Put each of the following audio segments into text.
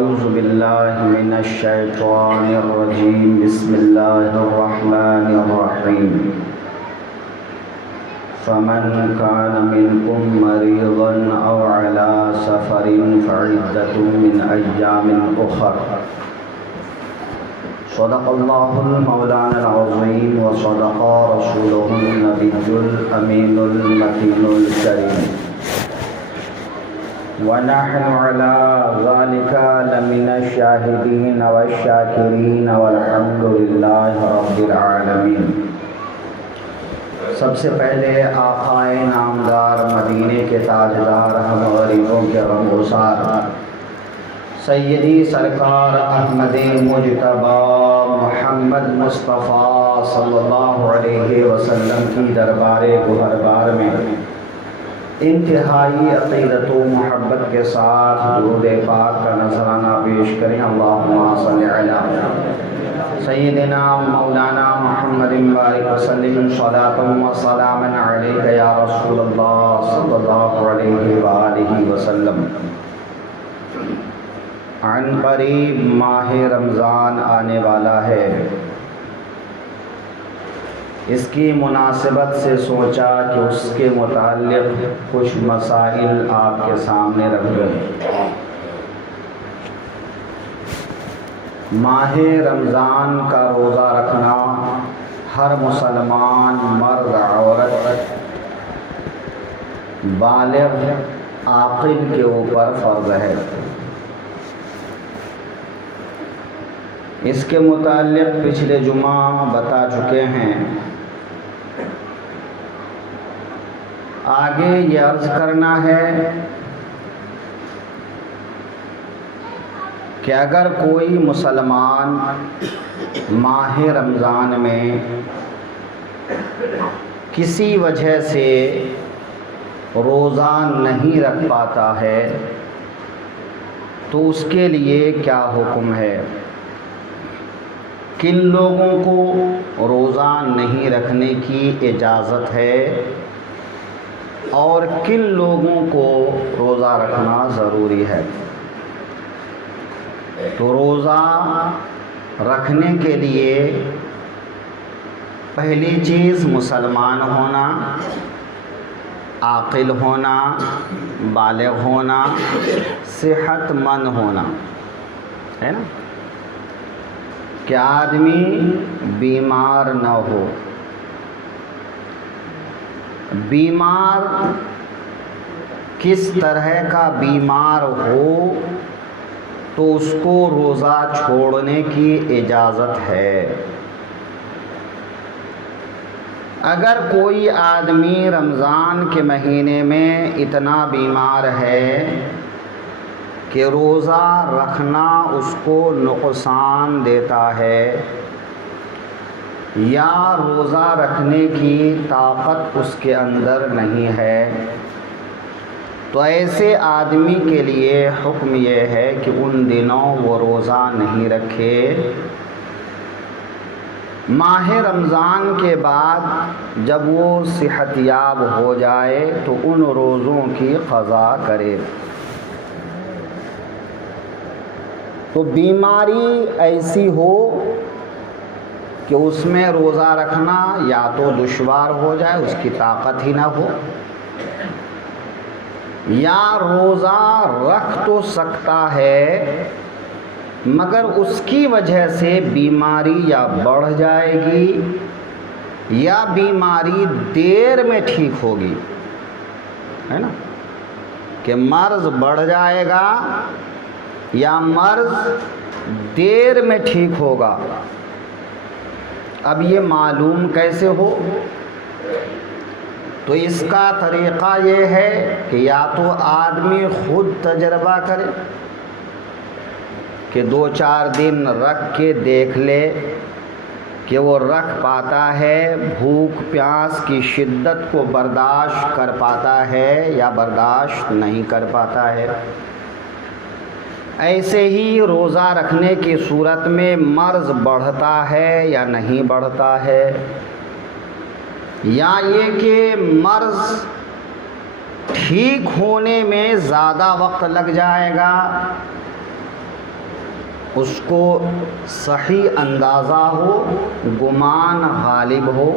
أعوذ بالله من الشيطان الرجيم بسم الله الرحمن الرحيم فمن كان منكم مريضا أو على سفر فعدة من أيام أخر صدق الله المولانا العظيم وصدق رسوله النبي الأمين المتين الكريم ونحن على ذلك لمن الشاهدين والشاكرين والحمد لله رب العالمين۔ سب سے پہلے آقائے نامدار مدینے کے تاجدار ہم غریبوں کے غمگسار سیدی سرکار احمد مجتبی محمد مصطفیٰ صلی اللہ علیہ وسلم کی دربار گہربار میں انتہائی عقیدت و محبت کے ساتھ درود پاک کا نذرانہ پیش کریں۔ اللہم صلی علی سیدنا مولانا محمد بارک وسلم صلاۃ و سلاما علیک یا رسول اللہ صلی اللہ علیہ وآلہ وسلم۔ عن قریب ماہ رمضان آنے والا ہے، اس کی مناسبت سے سوچا کہ اس کے متعلق کچھ مسائل آپ کے سامنے رکھ دیں۔ ماہ رمضان کا روزہ رکھنا ہر مسلمان مرد عورت بالغ عاقل کے اوپر فرض ہے۔ اس کے متعلق پچھلے جمعہ بتا چکے ہیں، آگے یہ عرض کرنا ہے کہ اگر کوئی مسلمان ماہ رمضان میں کسی وجہ سے روزہ نہیں رکھ پاتا ہے تو اس کے لیے کیا حکم ہے، کن لوگوں کو روزہ نہیں رکھنے کی اجازت ہے اور کن لوگوں کو روزہ رکھنا ضروری ہے۔ تو روزہ رکھنے کے لیے پہلی چیز مسلمان ہونا، عاقل ہونا، بالغ ہونا، صحت مند ہونا ہے نا، کہ آدمی بیمار نہ ہو۔ بیمار کس طرح کا بیمار ہو تو اس کو روزہ چھوڑنے کی اجازت ہے۔ اگر کوئی آدمی رمضان کے مہینے میں اتنا بیمار ہے کہ روزہ رکھنا اس کو نقصان دیتا ہے یا روزہ رکھنے کی طاقت اس کے اندر نہیں ہے، تو ایسے آدمی کے لیے حکم یہ ہے کہ ان دنوں وہ روزہ نہیں رکھے۔ ماہ رمضان کے بعد جب وہ صحت یاب ہو جائے تو ان روزوں کی قضا کرے۔ تو بیماری ایسی ہو کہ اس میں روزہ رکھنا یا تو دشوار ہو جائے، اس کی طاقت ہی نہ ہو، یا روزہ رکھ تو سکتا ہے مگر اس کی وجہ سے بیماری یا بڑھ جائے گی یا بیماری دیر میں ٹھیک ہوگی، ہے نا، کہ مرض بڑھ جائے گا یا مرض دیر میں ٹھیک ہوگا۔ اب یہ معلوم کیسے ہو؟ تو اس کا طریقہ یہ ہے کہ یا تو آدمی خود تجربہ کرے کہ 2-4 دن رکھ کے دیکھ لے کہ وہ رکھ پاتا ہے، بھوک پیاس کی شدت کو برداشت کر پاتا ہے یا برداشت نہیں کر پاتا ہے۔ ایسے ہی روزہ رکھنے کی صورت میں مرض بڑھتا ہے یا نہیں بڑھتا ہے، یا یہ کہ مرض ٹھیک ہونے میں زیادہ وقت لگ جائے گا اس کو صحیح اندازہ ہو، گمان غالب ہو،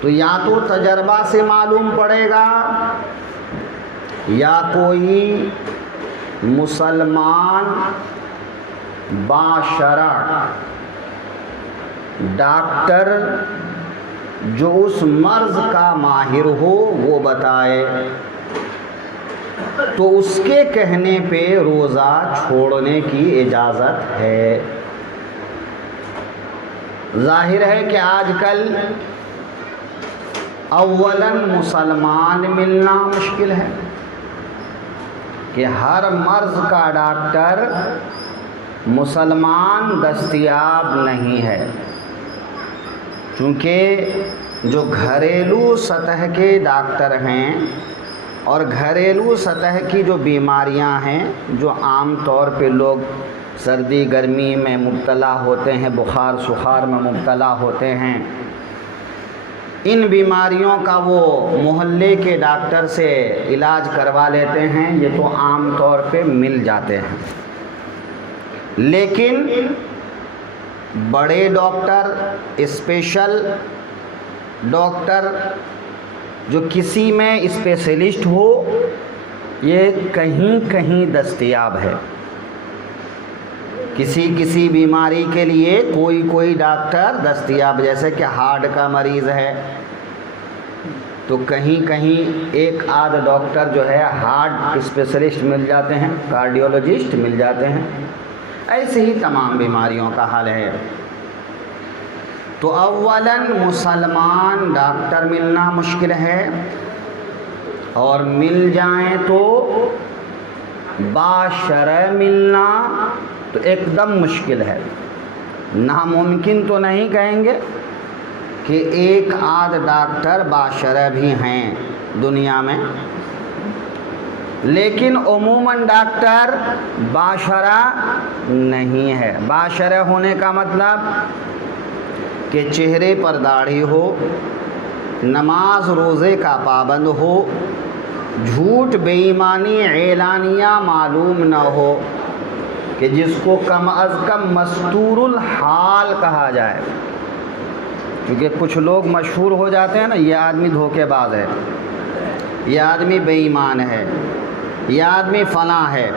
تو یا تو تجربہ سے معلوم پڑے گا یا کوئی مسلمان باشرع ڈاکٹر جو اس مرض کا ماہر ہو وہ بتائے، تو اس کے کہنے پہ روزہ چھوڑنے کی اجازت ہے۔ ظاہر ہے کہ آج کل اولاً مسلمان ملنا مشکل ہے کہ ہر مرض کا ڈاکٹر مسلمان دستیاب نہیں ہے، چونکہ جو گھریلو سطح کے ڈاکٹر ہیں اور گھریلو سطح کی جو بیماریاں ہیں جو عام طور پہ لوگ سردی گرمی میں مبتلا ہوتے ہیں، بخار سخار میں مبتلا ہوتے ہیں، ان بیماریوں کا وہ محلے کے ڈاکٹر سے علاج کروا لیتے ہیں، یہ تو عام طور پہ مل جاتے ہیں۔ لیکن بڑے ڈاکٹر، اسپیشل ڈاکٹر جو کسی میں اسپیشلسٹ ہو، یہ کہیں کہیں دستیاب ہے۔ کسی بیماری کے لیے کوئی ڈاکٹر دستیاب، جیسے کہ ہارٹ کا مریض ہے تو کہیں ایک آدھ ڈاکٹر جو ہے ہارٹ اسپیشلسٹ مل جاتے ہیں، کارڈیولوجسٹ مل جاتے ہیں، ایسے ہی تمام بیماریوں کا حل ہے۔ تو اولاً مسلمان ڈاکٹر ملنا مشکل ہے، اور مل جائیں تو باشرع ملنا تو ایک دم مشکل ہے۔ ناممکن تو نہیں کہیں گے کہ ایک آدھ ڈاکٹر باشرع بھی ہیں دنیا میں، لیکن عموماً ڈاکٹر باشرع نہیں ہے۔ باشرع ہونے کا مطلب کہ چہرے پر داڑھی ہو، نماز روزے کا پابند ہو، جھوٹ بے ایمانی اعلانیہ معلوم نہ ہو، کہ جس کو کم از کم مستور الحال کہا جائے، کیونکہ کچھ لوگ مشہور ہو جاتے ہیں نا، یہ آدمی دھوکے باز ہے، یہ آدمی بے ایمان ہے، یہ آدمی فلاں ہے،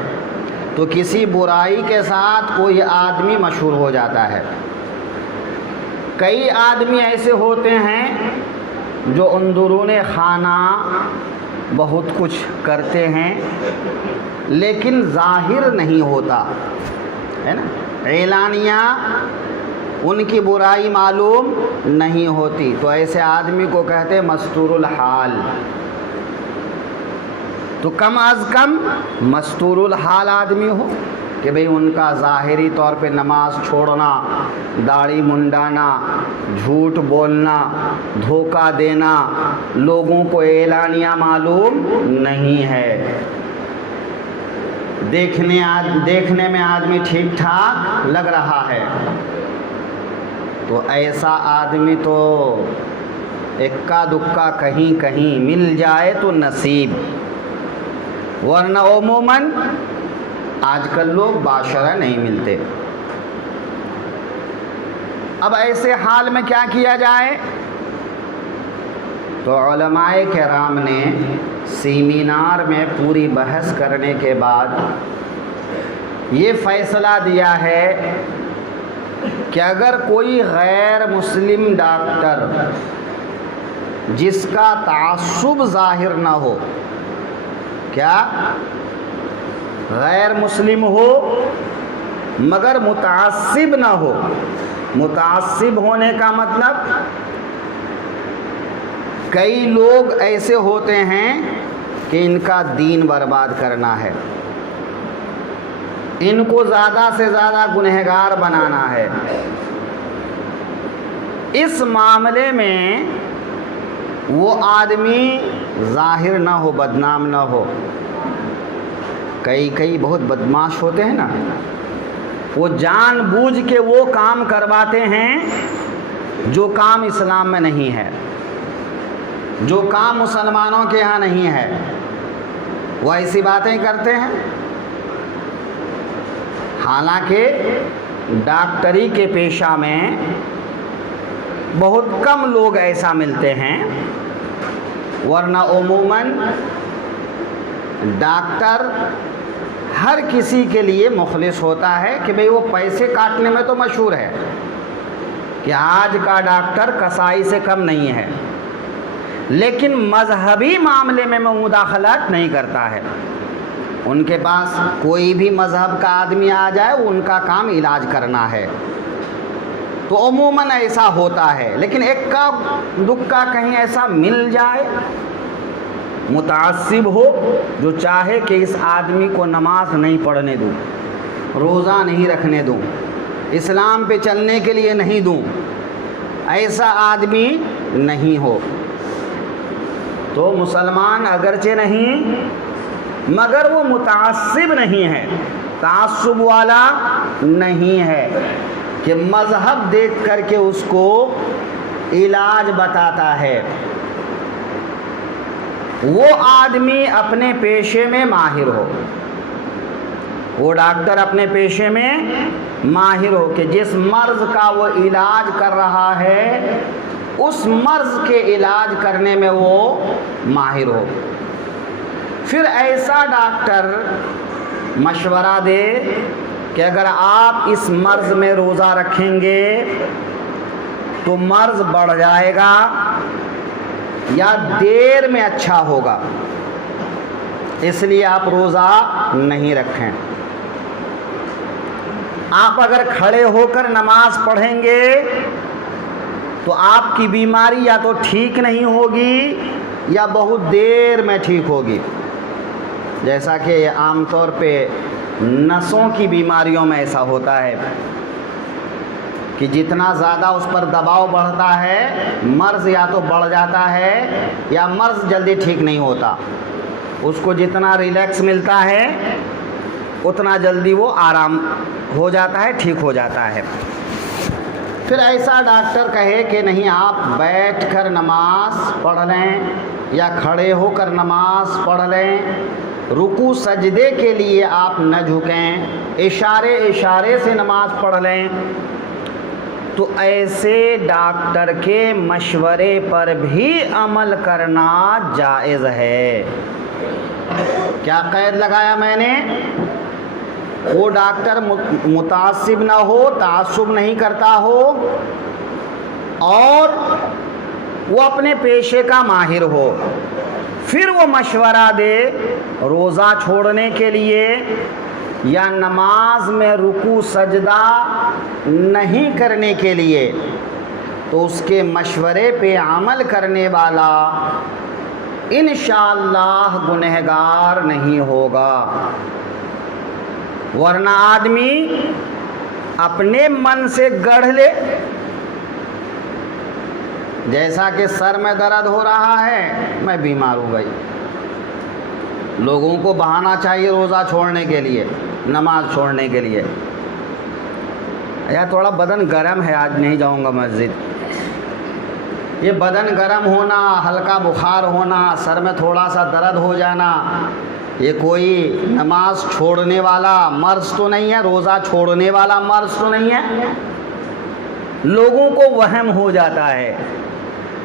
تو کسی برائی کے ساتھ کوئی آدمی مشہور ہو جاتا ہے۔ کئی آدمی ایسے ہوتے ہیں جو اندرون خانہ بہت کچھ کرتے ہیں لیکن ظاہر نہیں ہوتا ہے نا، اعلانیہ ان کی برائی معلوم نہیں ہوتی، تو ایسے آدمی کو کہتے ہیں مستور الحال۔ تو کم از کم مستور الحال آدمی ہو کہ بھئی ان کا ظاہری طور پہ نماز چھوڑنا، داڑھی منڈانا، جھوٹ بولنا، دھوکہ دینا لوگوں کو اعلانیہ معلوم نہیں ہے۔ دیکھنے میں آدمی ٹھیک ٹھاک لگ رہا ہے، تو ایسا آدمی تو اکا دکا کہیں مل جائے تو نصیب، ورنہ عموماً آج کل لوگ باشرع نہیں ملتے۔ اب ایسے حال میں کیا کیا جائے؟ تو علماء کرام نے سیمینار میں پوری بحث کرنے کے بعد یہ فیصلہ دیا ہے کہ اگر کوئی غیر مسلم ڈاکٹر جس کا تعصب ظاہر نہ ہو، کیا غیر مسلم ہو مگر متعصب نہ ہو، متعصب ہونے کا مطلب کئی لوگ ایسے ہوتے ہیں کہ ان کا دین برباد کرنا ہے، ان کو زیادہ سے زیادہ گنہگار بنانا ہے، اس معاملے میں وہ آدمی ظاہر نہ ہو، بدنام نہ ہو۔ کئی بہت بدماش ہوتے ہیں نا، وہ جان بوجھ کے وہ کام کرواتے ہیں جو کام اسلام میں نہیں ہے، جو کام مسلمانوں کے ہاں نہیں ہے، وہ ایسی باتیں کرتے ہیں۔ حالانکہ ڈاکٹری کے پیشہ میں بہت کم لوگ ایسا ملتے ہیں، ورنہ عموماً ڈاکٹر ہر کسی کے لیے مخلص ہوتا ہے کہ بھئی وہ پیسے کاٹنے میں تو مشہور ہے کہ آج کا ڈاکٹر کسائی سے کم نہیں ہے، لیکن مذہبی معاملے میں مداخلت نہیں کرتا ہے۔ ان کے پاس کوئی بھی مذہب کا آدمی آ جائے، ان کا کام علاج کرنا ہے، تو عموماً ایسا ہوتا ہے۔ لیکن ایک کا دکا کہیں ایسا مل جائے متعصب ہو جو چاہے کہ اس آدمی کو نماز نہیں پڑھنے دوں، روزہ نہیں رکھنے دوں، اسلام پہ چلنے کے لیے نہیں دوں، ایسا آدمی نہیں ہو تو مسلمان اگرچہ نہیں مگر وہ متعصب نہیں ہے، تعصب والا نہیں ہے کہ مذہب دیکھ کر کے اس کو علاج بتاتا ہے۔ وہ آدمی اپنے پیشے میں ماہر ہو، وہ ڈاکٹر اپنے پیشے میں ماہر ہو کہ جس مرض کا وہ علاج کر رہا ہے اس مرض کے علاج کرنے میں وہ ماہر ہو۔ پھر ایسا ڈاکٹر مشورہ دے کہ اگر آپ اس مرض میں روزہ رکھیں گے تو مرض بڑھ جائے گا یا دیر میں اچھا ہوگا، اس لیے آپ روزہ نہیں رکھیں۔ آپ اگر کھڑے ہو کر نماز پڑھیں گے تو آپ کی بیماری یا تو ٹھیک نہیں ہوگی یا بہت دیر میں ٹھیک ہوگی، جیسا کہ عام طور پہ نسوں کی بیماریوں میں ایسا ہوتا ہے کہ جتنا زیادہ اس پر دباؤ بڑھتا ہے مرض یا تو بڑھ جاتا ہے یا مرض جلدی ٹھیک نہیں ہوتا۔ اس کو جتنا ریلیکس ملتا ہے اتنا جلدی وہ آرام ہو جاتا ہے، ٹھیک ہو جاتا ہے۔ پھر ایسا ڈاکٹر کہے کہ نہیں آپ بیٹھ کر نماز پڑھ لیں یا کھڑے ہو کر نماز پڑھ لیں، رکوع سجدے کے لیے آپ نہ جھکیں، اشارے سے نماز پڑھ لیں، تو ایسے ڈاکٹر کے مشورے پر بھی عمل کرنا جائز ہے۔ کیا قید لگایا میں نے؟ وہ ڈاکٹر متعصب نہ ہو، تعصب نہیں کرتا ہو، اور وہ اپنے پیشے کا ماہر ہو، پھر وہ مشورہ دے روزہ چھوڑنے کے لیے یا نماز میں رکوع سجدہ نہیں کرنے کے لیے، تو اس کے مشورے پہ عمل کرنے والا انشاءاللہ گنہگار نہیں ہوگا۔ ورنہ آدمی اپنے من سے گڑھ لے، جیسا کہ سر میں درد ہو رہا ہے میں بیمار ہوں بھائی، لوگوں کو بہانا چاہیے روزہ چھوڑنے کے لیے، نماز چھوڑنے کے لیے، یا تھوڑا بدن گرم ہے آج نہیں جاؤں گا مسجد۔ یہ بدن گرم ہونا، ہلکا بخار ہونا، سر میں تھوڑا سا درد ہو جانا، یہ کوئی نماز چھوڑنے والا مرض تو نہیں ہے، روزہ چھوڑنے والا مرض تو نہیں ہے۔ لوگوں کو وہم ہو جاتا ہے،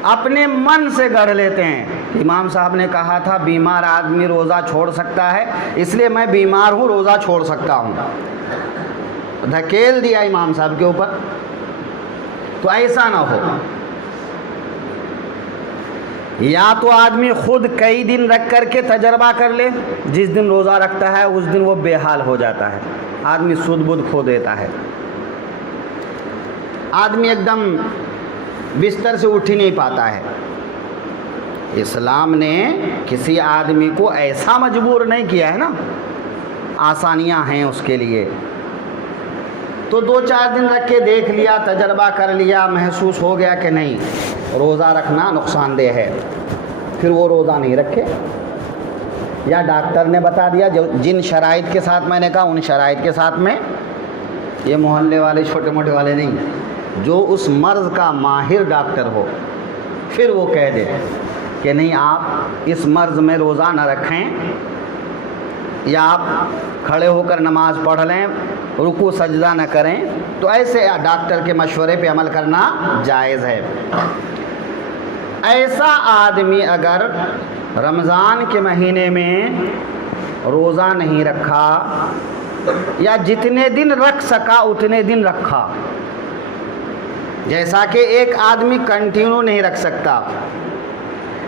اپنے من سے گڑھ لیتے ہیں۔ امام صاحب نے کہا تھا بیمار آدمی روزہ چھوڑ سکتا ہے، اس لیے میں بیمار ہوں روزہ چھوڑ سکتا ہوں، دھکیل دیا امام صاحب کے اوپر۔ تو ایسا نہ ہو، یا تو آدمی خود کئی دن رکھ کر کے تجربہ کر لے، جس دن روزہ رکھتا ہے اس دن وہ بے حال ہو جاتا ہے، آدمی سود بدھ کھو دیتا ہے، آدمی ایک دم بستر سے اٹھ ہی نہیں پاتا ہے۔ اسلام نے کسی آدمی کو ایسا مجبور نہیں کیا ہے نا، آسانیاں ہیں اس کے لیے۔ تو 2-4 دن رکھ کے دیکھ لیا، تجربہ کر لیا، محسوس ہو گیا کہ نہیں روزہ رکھنا نقصان دہ ہے، پھر وہ روزہ نہیں رکھے۔ یا ڈاکٹر نے بتا دیا جن شرائط کے ساتھ میں نے کہا ان شرائط کے ساتھ میں، یہ محلے والے چھوٹے موٹے والے نہیں، جو اس مرض کا ماہر ڈاکٹر ہو، پھر وہ کہہ دے کہ نہیں آپ اس مرض میں روزہ نہ رکھیں، یا آپ کھڑے ہو کر نماز پڑھ لیں، رکوع سجدہ نہ کریں، تو ایسے ڈاکٹر کے مشورے پہ عمل کرنا جائز ہے۔ ایسا آدمی اگر رمضان کے مہینے میں روزہ نہیں رکھا یا جتنے دن رکھ سکا اتنے دن رکھا، جیسا کہ ایک آدمی کنٹینیو نہیں رکھ سکتا،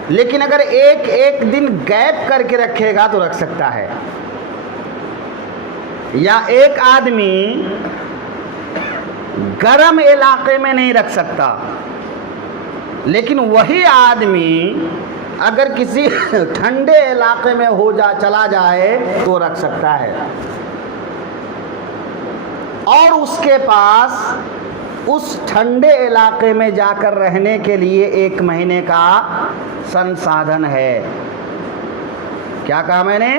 لیکن اگر ایک دن گیپ کر کے رکھے گا تو رکھ سکتا ہے، یا ایک آدمی گرم علاقے میں نہیں رکھ سکتا، لیکن وہی آدمی اگر کسی ٹھنڈے علاقے میں چلا جائے تو رکھ سکتا ہے، اور اس کے پاس اس ٹھنڈے علاقے میں جا کر رہنے کے لیے 1 مہینے کا سنسادھن ہے۔ کیا کہا میں نے؟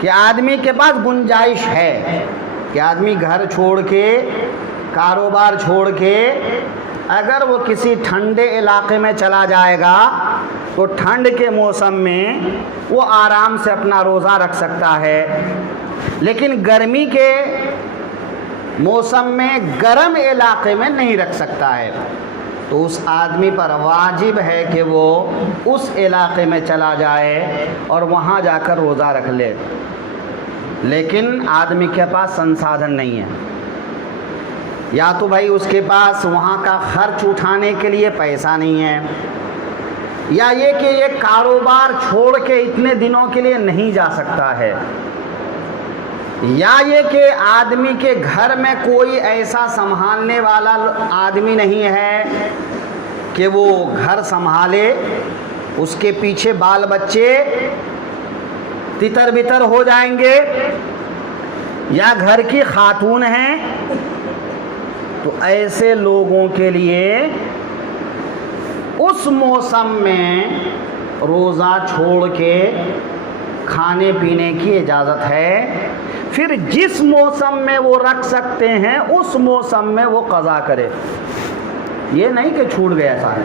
کہ آدمی کے پاس گنجائش ہے کہ آدمی گھر چھوڑ کے، کاروبار چھوڑ کے اگر وہ کسی ٹھنڈے علاقے میں چلا جائے گا تو ٹھنڈ کے موسم میں وہ آرام سے اپنا روزہ رکھ سکتا ہے، لیکن گرمی کے موسم میں گرم علاقے میں نہیں رکھ سکتا ہے، تو اس آدمی پر واجب ہے کہ وہ اس علاقے میں چلا جائے اور وہاں جا کر روزہ رکھ لے، لیکن آدمی کے پاس سنسادھن نہیں ہے، یا تو بھائی اس کے پاس وہاں کا خرچ اٹھانے کے لیے پیسہ نہیں ہے، یا یہ کہ یہ کاروبار چھوڑ کے اتنے دنوں کے لیے نہیں جا سکتا ہے، یا یہ کہ آدمی کے گھر میں کوئی ایسا سنبھالنے والا آدمی نہیں ہے کہ وہ گھر سنبھالے، اس کے پیچھے بال بچے تتر بتر ہو جائیں گے، یا گھر کی خاتون ہیں، تو ایسے لوگوں کے لیے اس موسم میں روزہ چھوڑ کے کھانے پینے کی اجازت ہے، پھر جس موسم میں وہ رکھ سکتے ہیں اس موسم میں وہ قضا کرے، یہ نہیں کہ چھوٹ گیا سارے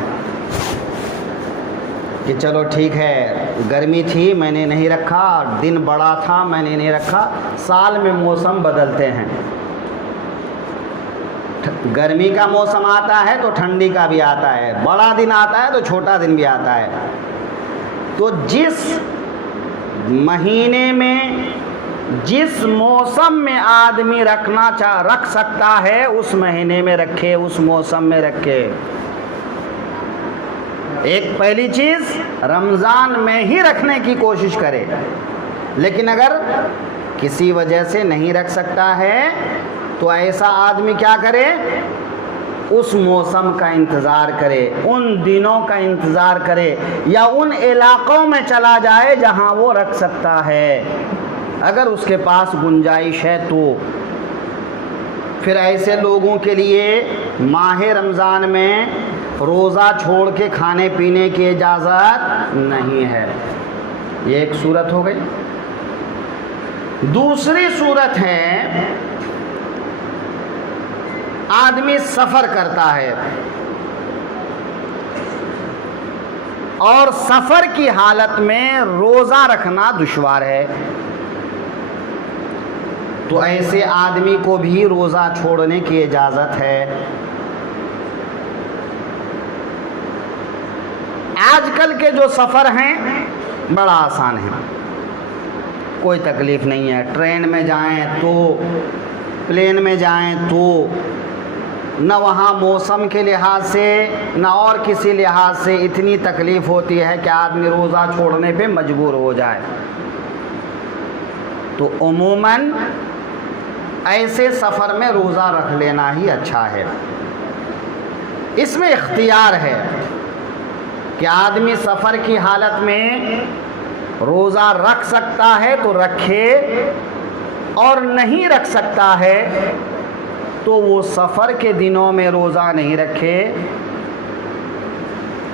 کہ چلو ٹھیک ہے گرمی تھی میں نے نہیں رکھا، دن بڑا تھا میں نے نہیں رکھا، سال میں موسم بدلتے ہیں، گرمی کا موسم آتا ہے تو ٹھنڈی کا بھی آتا ہے، بڑا دن آتا ہے تو چھوٹا دن بھی آتا ہے، تو جس مہینے میں جس موسم میں آدمی رکھ سکتا ہے اس مہینے میں رکھے، اس موسم میں رکھے۔ ایک پہلی چیز رمضان میں ہی رکھنے کی کوشش کرے، لیکن اگر کسی وجہ سے نہیں رکھ سکتا ہے تو ایسا آدمی کیا کرے؟ اس موسم کا انتظار کرے، ان دنوں کا انتظار کرے، یا ان علاقوں میں چلا جائے جہاں وہ رکھ سکتا ہے، اگر اس کے پاس گنجائش ہے تو۔ پھر ایسے لوگوں کے لیے ماہ رمضان میں روزہ چھوڑ کے کھانے پینے کی اجازت نہیں ہے۔ یہ ایک صورت ہو گئی۔ دوسری صورت ہے آدمی سفر کرتا ہے اور سفر کی حالت میں روزہ رکھنا دشوار ہے، تو ایسے آدمی کو بھی روزہ چھوڑنے کی اجازت ہے۔ آج کل کے جو سفر ہیں بڑا آسان ہے، کوئی تکلیف نہیں ہے، ٹرین میں جائیں تو، پلین میں جائیں تو، نہ وہاں موسم کے لحاظ سے نہ اور کسی لحاظ سے اتنی تکلیف ہوتی ہے کہ آدمی روزہ چھوڑنے پہ مجبور ہو جائے۔ تو عموماً ایسے سفر میں روزہ رکھ لینا ہی اچھا ہے۔ اس میں اختیار ہے کہ آدمی سفر کی حالت میں روزہ رکھ سکتا ہے تو رکھے، اور نہیں رکھ سکتا ہے تو وہ سفر کے دنوں میں روزہ نہیں رکھے،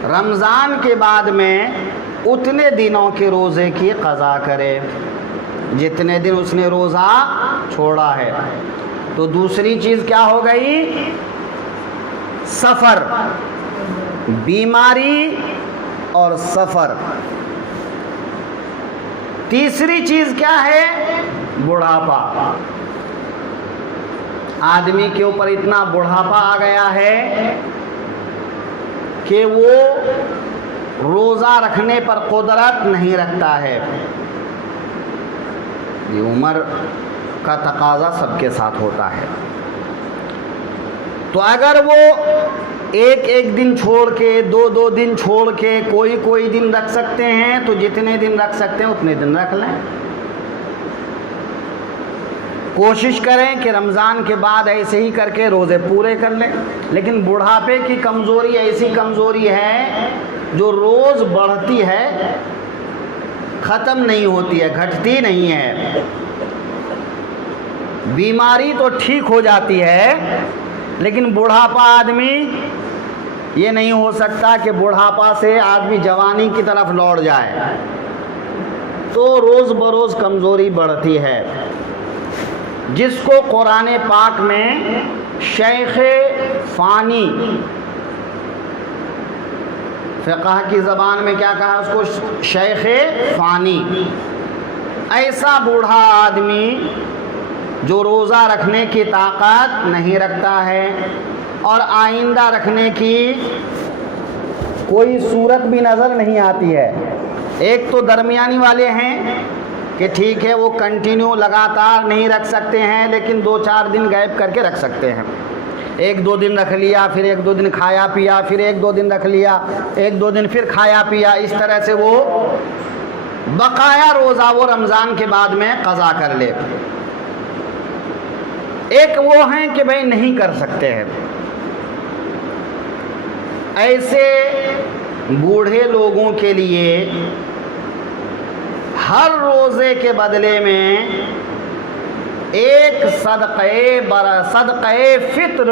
رمضان کے بعد میں اتنے دنوں کے روزے کی قضا کرے جتنے دن اس نے روزہ چھوڑا ہے۔ تو دوسری چیز کیا ہو گئی؟ سفر، بیماری اور سفر، تیسری چیز کیا ہے؟ بڑھاپا. آدمی کے اوپر اتنا بڑھاپا آ گیا ہے کہ وہ روزہ رکھنے پر قدرت نہیں رکھتا ہے. یہ عمر کا تقاضا سب کے ساتھ ہوتا ہے. تو اگر وہ ایک دن چھوڑ کے 2 دن چھوڑ کے کوئی دن رکھ سکتے ہیں تو جتنے دن رکھ سکتے ہیں اتنے دن رکھ لیں. کوشش کریں کہ رمضان کے بعد ایسے ہی کر کے روزے پورے کر لیں. لیکن بڑھاپے کی کمزوری ایسی کمزوری ہے جو روز بڑھتی ہے، ختم نہیں ہوتی ہے، گھٹتی نہیں ہے. بیماری تو ٹھیک ہو جاتی ہے لیکن بڑھاپا آدمی، یہ نہیں ہو سکتا کہ بڑھاپا سے آدمی جوانی کی طرف لوٹ جائے. تو روز بروز کمزوری بڑھتی ہے، جس کو قرآن پاک میں شیخ فانی، فقہ کی زبان میں کیا کہا اس کو؟ شیخ فانی. ایسا بوڑھا آدمی جو روزہ رکھنے کی طاقت نہیں رکھتا ہے اور آئندہ رکھنے کی کوئی صورت بھی نظر نہیں آتی ہے. ایک تو درمیانی والے ہیں کہ ٹھیک ہے وہ کنٹینیو لگاتار نہیں رکھ سکتے ہیں لیکن 2-4 دن غائب کر کے رکھ سکتے ہیں. 1-2 دن رکھ لیا، پھر 1-2 دن کھایا پیا، پھر 1-2 دن رکھ لیا، 1-2 دن پھر کھایا پیا. اس طرح سے وہ بقایا روزہ وہ رمضان کے بعد میں قضا کر لے. ایک وہ ہیں کہ بھائی نہیں کر سکتے ہیں. ایسے بوڑھے لوگوں کے لیے ہر روزے کے بدلے میں ایک صدقہ فطر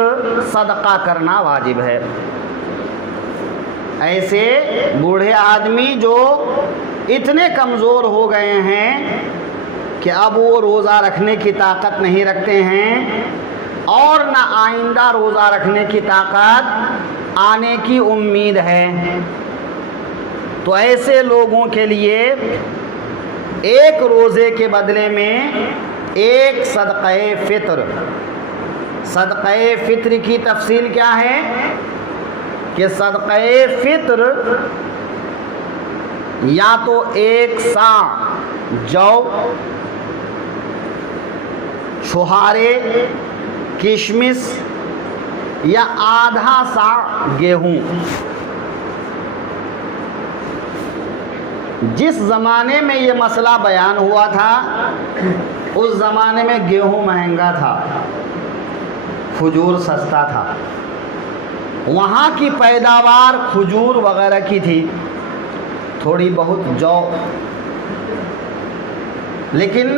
صدقہ کرنا واجب ہے. ایسے بوڑھے آدمی جو اتنے کمزور ہو گئے ہیں کہ اب وہ روزہ رکھنے کی طاقت نہیں رکھتے ہیں اور نہ آئندہ روزہ رکھنے کی طاقت آنے کی امید ہے، تو ایسے لوگوں کے لیے ایک روزے کے بدلے میں ایک صدقہ فطر. صدقہ فطر کی تفصیل کیا ہے کہ صدقہ فطر یا تو 1 سا جو، چھہارے، کشمش یا آدھا سا گیہوں. جس زمانے میں یہ مسئلہ بیان ہوا تھا اس زمانے میں گیہوں مہنگا تھا، کھجور سستا تھا. وہاں کی پیداوار کھجور وغیرہ کی تھی، تھوڑی بہت جو. لیکن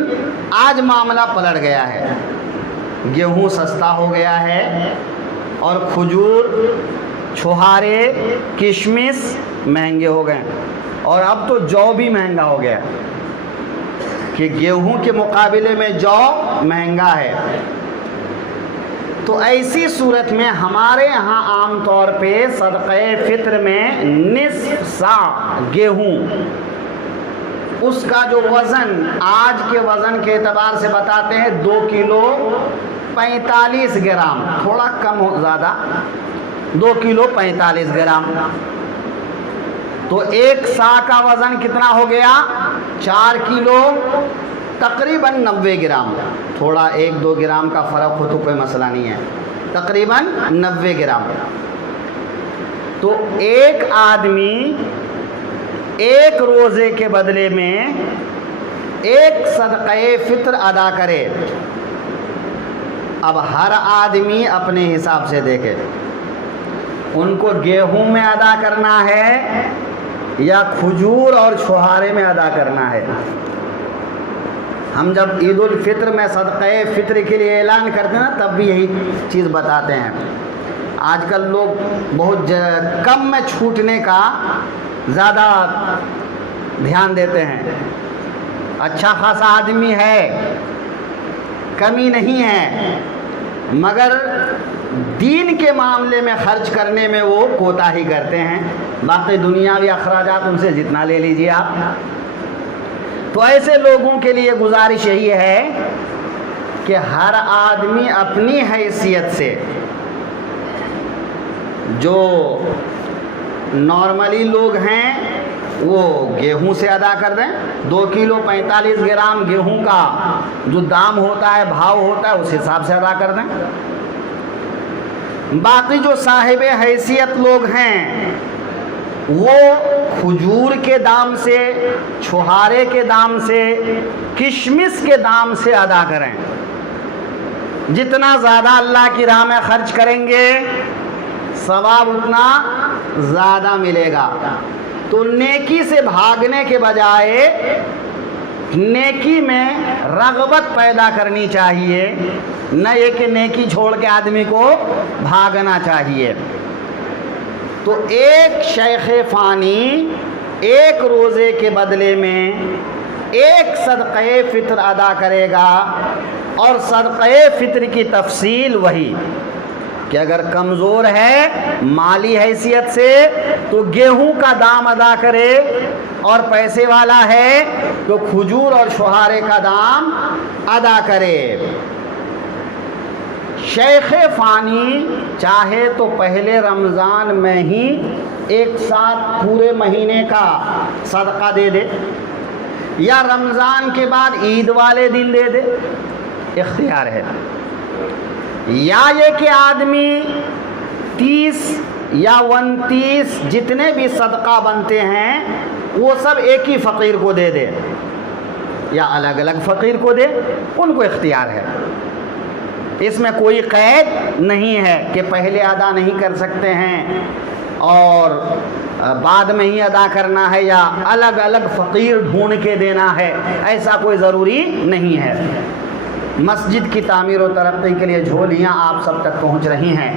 آج معاملہ پلٹ گیا ہے، گیہوں سستا ہو گیا ہے اور کھجور، چھہارے، کشمش مہنگے ہو گئے. اور اب تو جو بھی مہنگا ہو گیا کہ گیہوں کے مقابلے میں جو مہنگا ہے. تو ایسی صورت میں ہمارے ہاں عام طور پہ صدقہ فطر میں نصف سا گیہوں، اس کا جو وزن آج کے وزن کے اعتبار سے بتاتے ہیں 2 کلو 45 گرام، تھوڑا کم ہو زیادہ، 2 کلو 45 گرام. تو 1 سا کا وزن کتنا ہو گیا؟ 4 کلو تقریباً 90 گرام. تھوڑا 1-2 گرام کا فرق ہو تو کوئی مسئلہ نہیں ہے، تقریباً 90 گرام. تو ایک آدمی ایک روزے کے بدلے میں ایک صدقہ فطر ادا کرے. اب ہر آدمی اپنے حساب سے دیکھے، ان کو گیہوں میں ادا کرنا ہے یا کھجور اور چھہارے میں ادا کرنا ہے. ہم جب عید الفطر میں صدقہ فطر کے لیے اعلان کرتے ہیں نا تب بھی یہی چیز بتاتے ہیں. آج کل لوگ بہت کم میں چھوٹنے کا زیادہ دھیان دیتے ہیں. اچھا خاصا آدمی ہے، کمی نہیں ہے، مگر دین کے معاملے میں خرچ کرنے میں وہ کوتاہی کرتے ہیں. باقی دنیاوی اخراجات ان سے جتنا لے لیجیے آپ. تو ایسے لوگوں کے لیے گزارش یہی ہے کہ ہر آدمی اپنی حیثیت سے، جو نارملی لوگ ہیں وہ گیہوں سے ادا کر دیں، 2 کلو 45 گرام گیہوں کا جو دام ہوتا ہے، بھاؤ ہوتا ہے، اس حساب سے ادا کر دیں۔ باقی جو صاحب حیثیت لوگ ہیں وہ کھجور کے دام سے، چھہارے کے دام سے، کشمش کے دام سے ادا کریں۔ جتنا زیادہ اللہ کی راہ میں خرچ کریں گے ثواب اتنا زیادہ ملے گا۔ تو نیکی سے بھاگنے کے بجائے نیکی میں رغبت پیدا کرنی چاہیے، نہ یہ کہ نیکی چھوڑ کے آدمی کو بھاگنا چاہیے۔ تو ایک شیخ فانی ایک روزے کے بدلے میں 1 صدقہ فطر ادا کرے گا، اور صدقہ فطر کی تفصیل وہی کہ اگر کمزور ہے مالی حیثیت سے تو گیہوں کا دام ادا کرے، اور پیسے والا ہے تو کھجور اور چھہارے کا دام ادا کرے۔ شیخ فانی چاہے تو پہلے رمضان میں ہی ایک ساتھ پورے مہینے کا صدقہ دے دے، یا رمضان کے بعد عید والے دن دے دے، اختیار ہے۔ یا یہ کہ آدمی 30 یا 29 جتنے بھی صدقہ بنتے ہیں وہ سب ایک ہی فقیر کو دے دے، یا الگ الگ فقیر کو دے، ان کو اختیار ہے۔ اس میں کوئی قید نہیں ہے کہ پہلے ادا نہیں کر سکتے ہیں اور بعد میں ہی ادا کرنا ہے، یا الگ الگ فقیر ڈھونڈ کے دینا ہے، ایسا کوئی ضروری نہیں ہے۔ مسجد کی تعمیر و ترقی کے لیے جھولیاں آپ سب تک پہنچ رہی ہیں۔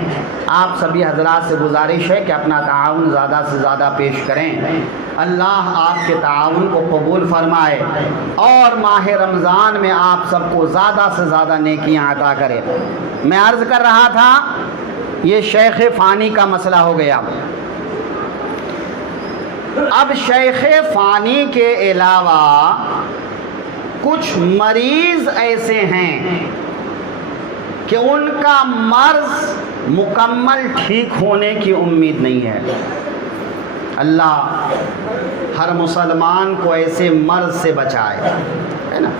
آپ سبھی حضرات سے گزارش ہے کہ اپنا تعاون زیادہ سے زیادہ پیش کریں۔ اللہ آپ کے تعاون کو قبول فرمائے اور ماہ رمضان میں آپ سب کو زیادہ سے زیادہ نیکیاں عطا کرے۔ میں عرض کر رہا تھا یہ شیخ فانی کا مسئلہ ہو گیا۔ اب شیخ فانی کے علاوہ کچھ مریض ایسے ہیں کہ ان کا مرض مکمل ٹھیک ہونے کی امید نہیں ہے۔ اللہ ہر مسلمان کو ایسے مرض سے بچائے، ہے نا،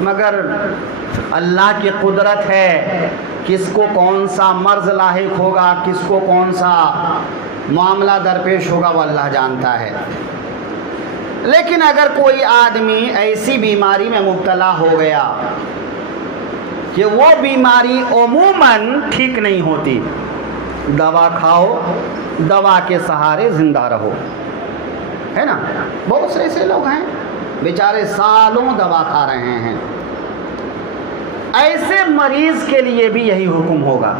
مگر اللہ کی قدرت ہے کس کو کون سا مرض لاحق ہوگا، کس کو کون سا معاملہ درپیش ہوگا، وہ اللہ جانتا ہے۔ لیکن اگر کوئی آدمی ایسی بیماری میں مبتلا ہو گیا کہ وہ بیماری عموماً ٹھیک نہیں ہوتی، دوا کھاؤ، دوا کے سہارے زندہ رہو، ہے نا، بہت سے ایسے لوگ ہیں بیچارے سالوں دوا کھا رہے ہیں۔ ایسے مریض کے لیے بھی یہی حکم ہوگا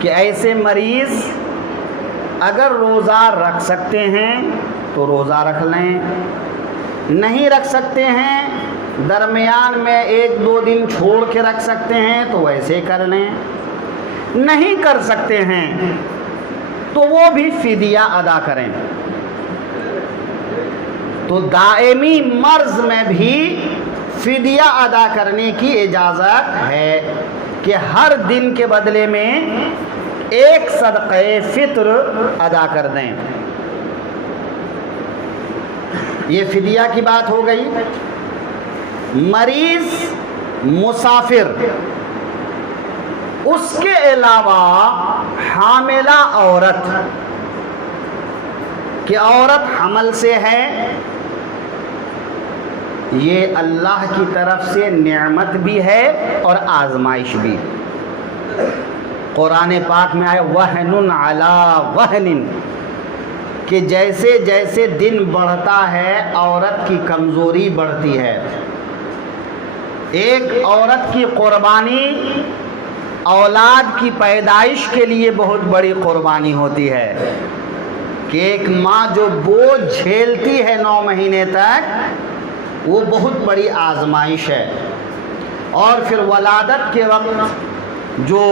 کہ ایسے مریض اگر روزہ رکھ سکتے ہیں تو روزہ رکھ لیں، نہیں رکھ سکتے ہیں درمیان میں 1-2 دن چھوڑ کے رکھ سکتے ہیں تو ویسے کر لیں، نہیں کر سکتے ہیں تو وہ بھی فدیہ ادا کریں۔ تو دائمی مرض میں بھی فدیہ ادا کرنے کی اجازت ہے کہ ہر دن کے بدلے میں 1 صدقہ فطر ادا کر دیں۔ یہ فدیہ کی بات ہو گئی۔ مریض، مسافر، اس کے علاوہ حاملہ عورت، کہ عورت حمل سے ہے، یہ اللہ کی طرف سے نعمت بھی ہے اور آزمائش بھی۔ قرآن پاک میں آیا وَهْنٌ عَلَىٰ وَهْنٍ، کہ جیسے جیسے دن بڑھتا ہے عورت کی کمزوری بڑھتی ہے۔ ایک عورت کی قربانی اولاد کی پیدائش کے لیے بہت بڑی قربانی ہوتی ہے، کہ ایک ماں جو بوجھ جھیلتی ہے 9 مہینے تک، وہ بہت بڑی آزمائش ہے۔ اور پھر ولادت کے وقت جو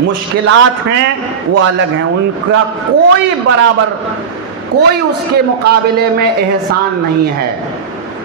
مشکلات ہیں وہ الگ ہیں، ان کا کوئی برابر، کوئی اس کے مقابلے میں احسان نہیں ہے۔